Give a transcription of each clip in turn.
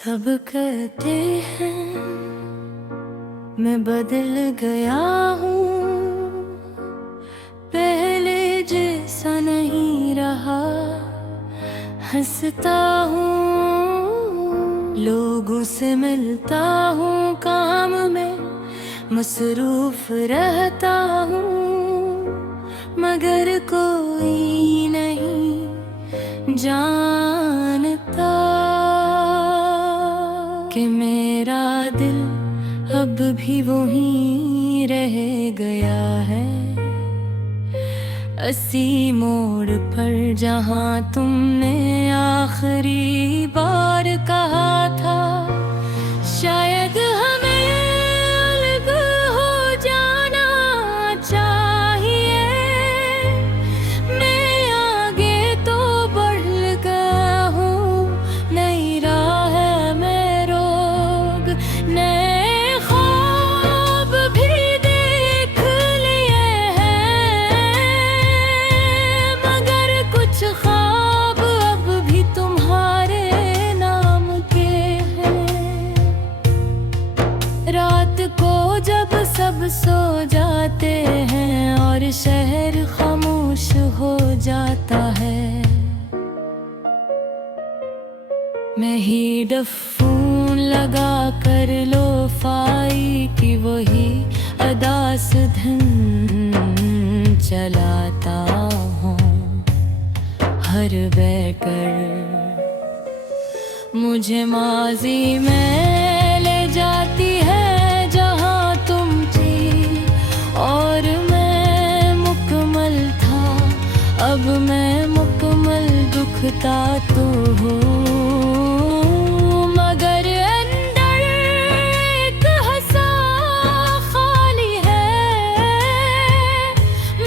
सब कहते हैं मैं बदल गया हूँ, पहले जैसा नहीं रहा। हंसता हूँ, लोगों से मिलता हूँ, काम में मसरूफ रहता हूँ, मगर कोई नहीं जानता कि मेरा दिल अब भी वहीं रह गया है। अस्सी मोड़ पर जहाँ तुमने आखिरी बार कहा था, शायद हमें अलग हो जाना चाहिए। मैं आगे तो बढ़ गया हूँ, नई राह है मैं रोग, नए ख्वाब भी देख लिए हैं, मगर कुछ ख्वाब अब भी तुम्हारे नाम के हैं। रात को जब सब सो जाते हैं और शहर खामोश हो जाता है, मैं ही डफून लगा कर लो फाई की वही अदास धन चलाता हूँ। हर बहकर मुझे माजी में ले जाती है जहाँ तुम थी और मैं मुकम्मल था। अब मैं मुकम्मल दुखता तो हूँ, मगर अंदर एक हंसा खाली है।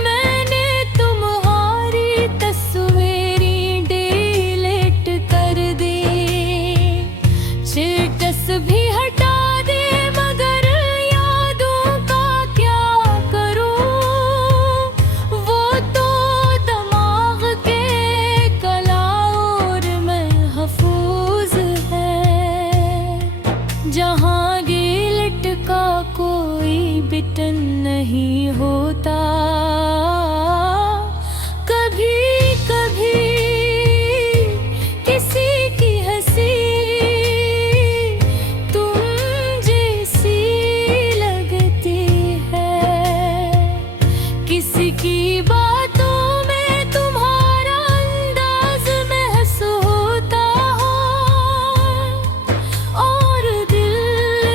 मैंने तुम्हारी तस्वीरें डिलीट कर दी, स्टेटस भी हटा दे, मगर यादों का क्या करूं? वो तो दिमाग के कलाउर में महफूज है, जहाँ गिल्ट का कोई बिटन नहीं होता। कभी कभी किसी की हंसी तुम जैसी लगती है, किसी की बातों में तुम्हारा अंदाज महसूस होता हो, और दिल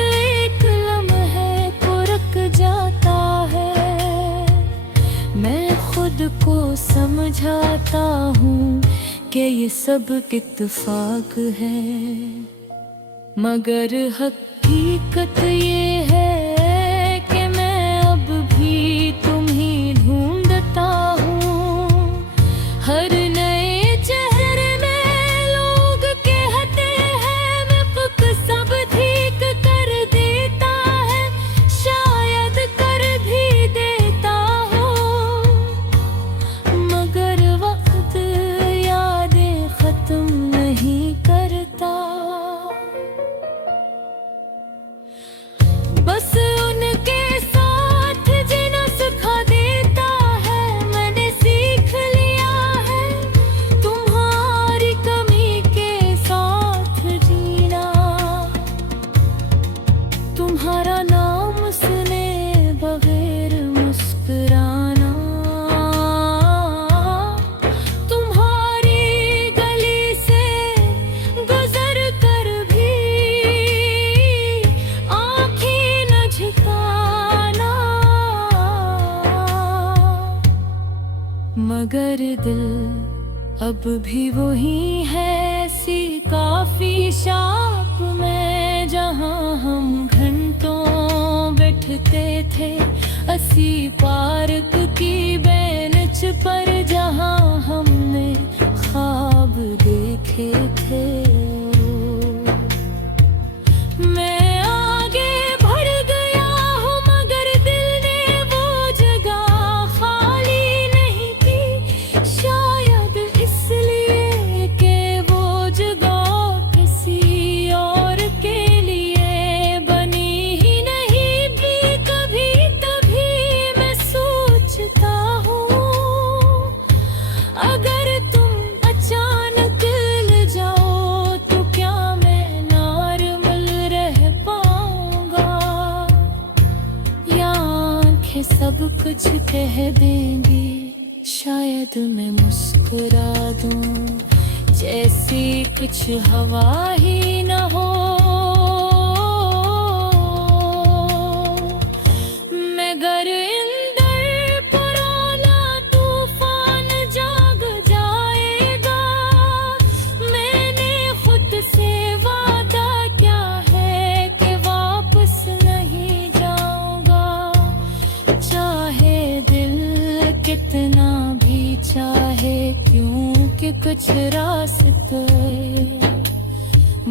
एक लम्हे को रुक जाता है। मैं खुद को समझाता हूँ कि ये सब इत्तेफाक है, मगर हकीकत ये है कि मैं अब भी तुम्हीं ढूंढता हूँ। हर नए चेहरे में लोग कहते हैं मैं खुद सब ठीक कर देता है, शायद कर भी देता हूँ, मगर वक्त यादें खत्म नहीं करता। बस उनके साथ जीना सिखा देता है, मैंने सीख लिया है तुम्हारी कमी के साथ जीना। तुम्हारा नाम सुने बगैर मुस्कुराना, तुम्हारी गली से गुजर कर भी आँखें न झुकाना, मगर दिल अब भी वही है, सी काफी शॉप में जहाँ हम घंटों बैठते थे, अस्सी पार्क की बेंच पर जहाँ हमने ख्वाब देखे थे। मैं आगे बढ़ गया हूँ, मगर दिल ने वो जगह खाली नहीं की, शायद इसलिए कि वो जगह किसी और कुछ कह देंगी, शायद मैं मुस्कुरा दूं जैसी कुछ हवा ही न हो। मगर इंदर पुराना तूफान जाग जाएगा, मैंने खुद से वादा क्या है कि वापस नहीं जाऊंगा। चाहे दिल कितना भी चाहे, क्योंकि कुछ रास्ते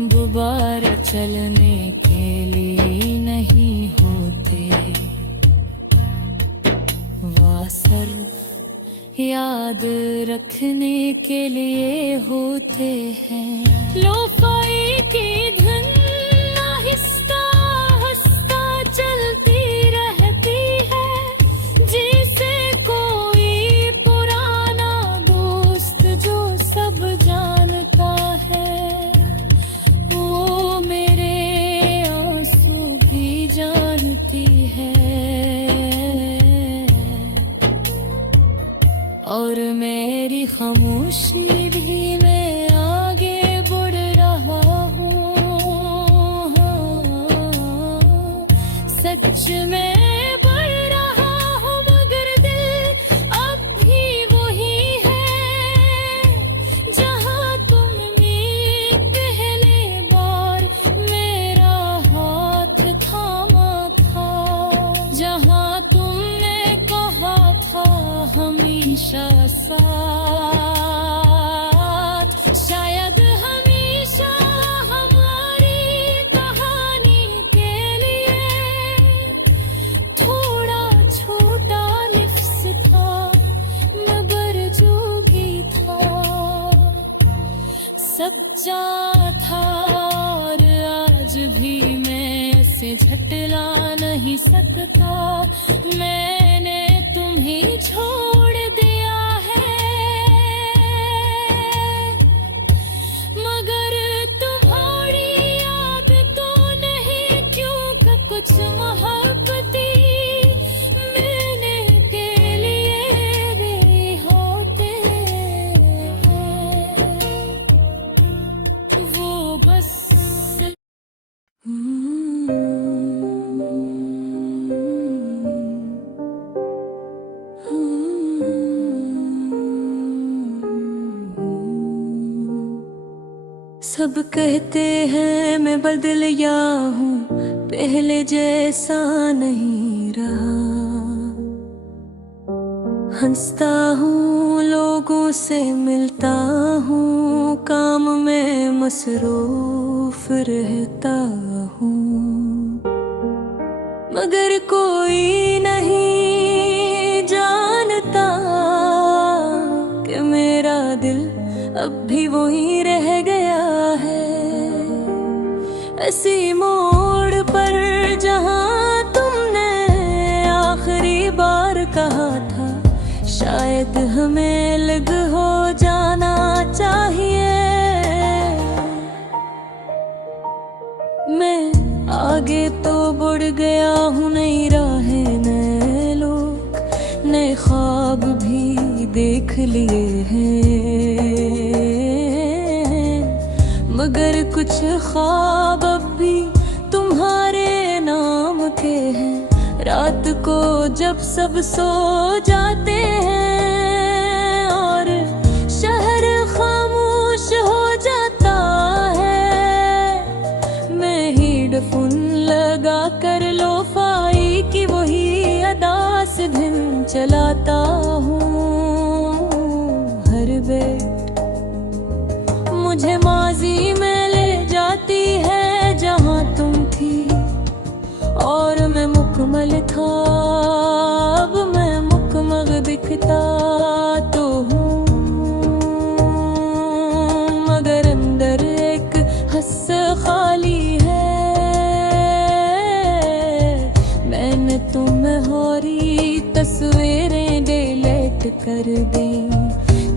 दोबारा चलने के लिए नहीं होते, वासर याद रखने के लिए होते हैं। लोफाई की धुन आहिस्ता आहिस्ता चलती रहती है, जिसे कोई पुराना दोस्त जो सब जानता है, वो मेरे आंसू भी जानती है। और मेरी खामोशी भी मैं आगे बढ़ रहा हूँ। सच में बढ़ रहा हूँ, मगर दिल अब भी वही है जहाँ तुमने पहले बार मेरा हाथ थामा था, जहाँ तुमने कहा था हमेशा साथ। शायद हमेशा हमारी कहानी के लिए थोड़ा छोटा लिफ्स था, मगर जो भी था सच्चा था। और आज भी मैं इसे झटला नहीं सकता, मैंने तुम्हें छोड़ दिया है, मगर तुम्हारी याद तो नहीं, क्योंकि कुछ मोहब्बती मैंने के लिए भी होते हैं, वो बस सब कहते हैं मैं बदल गया हूँ, पहले जैसा नहीं रहा। हंसता हूँ, लोगों से मिलता हूँ, काम में मसरूफ रहता हूँ, मगर कोई नहीं जानता कि मेरा दिल अब भी वही रह गया है। ऐसी मोड़ पर जहाँ तुमने आखिरी बार कहा था, शायद हमें अलग हो जाना चाहिए। मैं आगे तो बढ़ गया हूँ, नई राहें नए लोग नए ख्वाब भी देख लिए हैं, मगर कुछ ख्वाब अब भी तुम्हारे नाम के हैं। रात को जब सब सो जाते हैं और शहर खामोश हो जाता है, मैं हेडफोन लगा कर लोफाई की वही अदा से दिन चलाता हूँ। हर बेट मुझे माजी में ले जाती है जहाँ तुम थी, और मैं मुकम्मल था, अब मैं मुकम्मल दिखता तो हूँ, मगर अंदर एक हस खाली है। मैंने तुम्हें हमारी तस्वीरें डिलीट कर दी,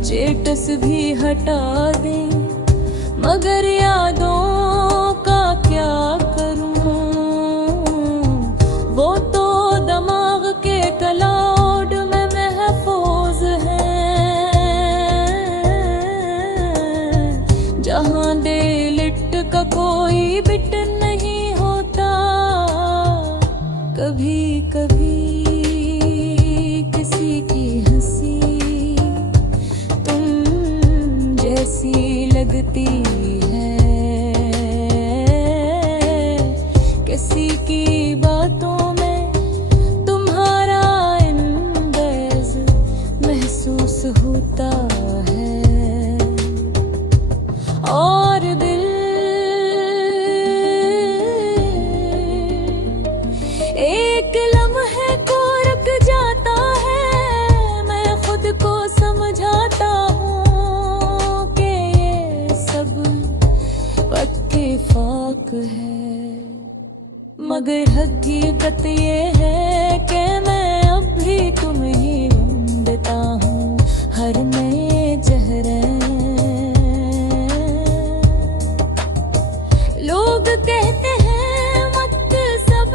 स्टेटस भी हटा दें, मगर यादों का क्या करूं, वो तो दिमाग के क्लाउड कोई बिट नहीं होता। कभी कभी किसी की हंसी तुम जैसी लगती है, किसी की बातों में तुम्हारा अंदाज़ महसूस होता है। और दिल एक लम्हे को रुक जाता है। मैं खुद को समझाता हूँ कि ये सब वक्तिफ़ाक़ है, मगर हकीकत ये है कि मैं अब भी तुम ही ढूंढता हूँ हर नए चेहरे। लोग कहते हैं वक्त सब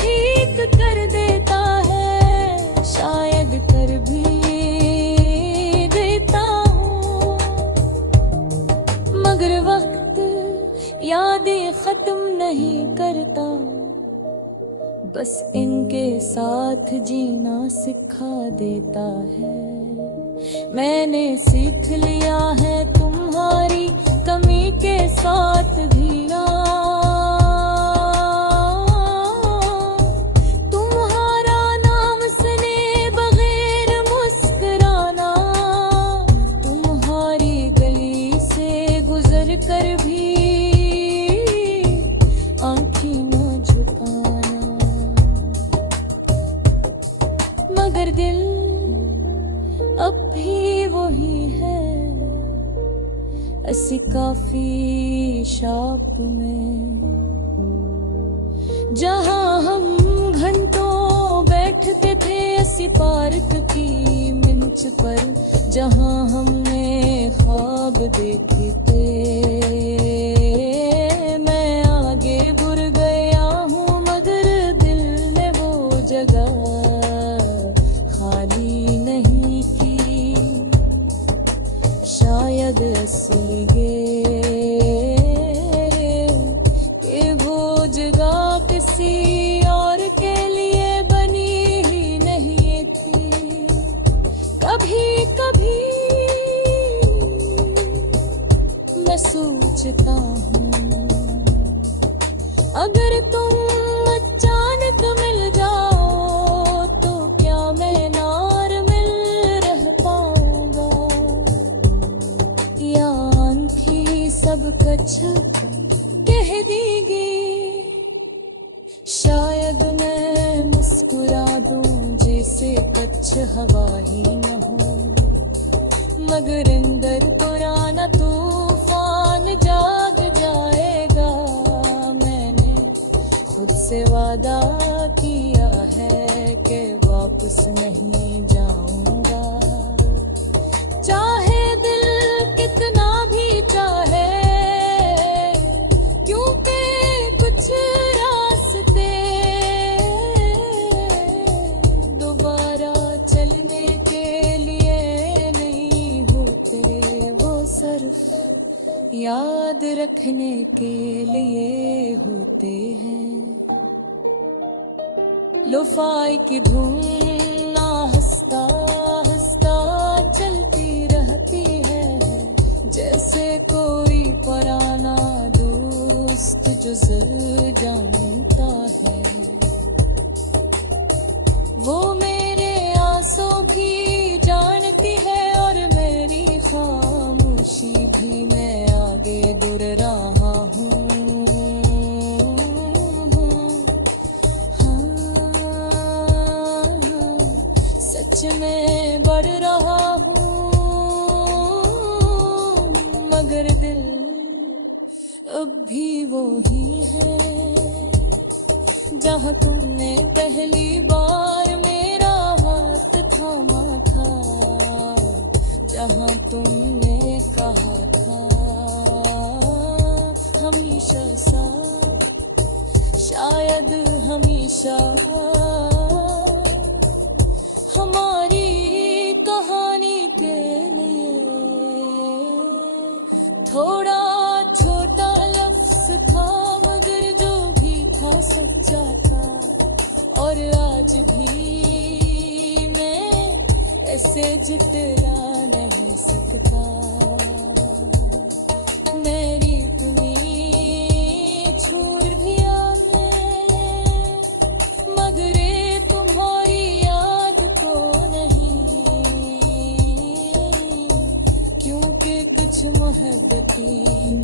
ठीक कर देता है, शायद कर भी देता हूँ, मगर वक्त यादें खत्म नहीं करता, बस इनके साथ जीना सिखा देता है। मैंने सीख लिया है तुम्हारी कमी के साथ भी तुम्हारा नाम सुने बगैर मुस्कुराना, तुम्हारी गली से गुजर कर भी आँखें न झुकाना, मगर दिल अब भी वही है। ऐसी काफी शॉप में जहाँ हम घंटों बैठते थे, ऐसी पार्क की मंच पर जहाँ हमने ख्वाब देखे थे। मैं आगे बढ़ गया हूँ मगर दिल ने वो जगह खाली नहीं की, शायद इसलिए कि वो जगह किसी और के लिए बनी ही नहीं थी। कभी कभी मैं सोचता हूँ अगर तुम अचानक मिल जाओ तो क्या मैं नॉर्मल रह पाऊंगा, या आंखें सब कच्छ कह देगी। शायद मैं मुस्कुरा दूं जैसे कच्छ हवा ही न हो, मगर अंदर पुराना तूफान जाग जाएगा। मैंने खुद से वादा किया है कि वापस नहीं जाऊंगा, चाहे दिल कितना भी चाहे, क्योंकि कुछ रास्ते दोबारा चलने के लिए नहीं होते, वो सिर्फ याद रखने के लिए होते हैं। लोफाई की धुन ना हंसता हंसता चलती रहती है, जैसे कोई पुराना दोस्त जो दिल जानता है। वो मेरे आंसू भी जानती है और मेरी खामोशी भी, मैं आगे दूर रहा हूँ। सच में बढ़ रहा हूँ, मगर दिल अब भी वो ही है जहाँ तुमने पहली बार मेरा हाथ थामा था, जहाँ तुमने कहा था हमेशा साथ, शायद हमेशा हमारी कहानी के लिए थोड़ा छोटा लफ्ज़ था। था सच्चा था, और आज भी मैं ऐसे जितला नहीं सकता। मेरी तुम्हें छोड़ दिया है, मगर ये तुम्हारी याद को नहीं, क्योंकि कुछ मोहब्बतें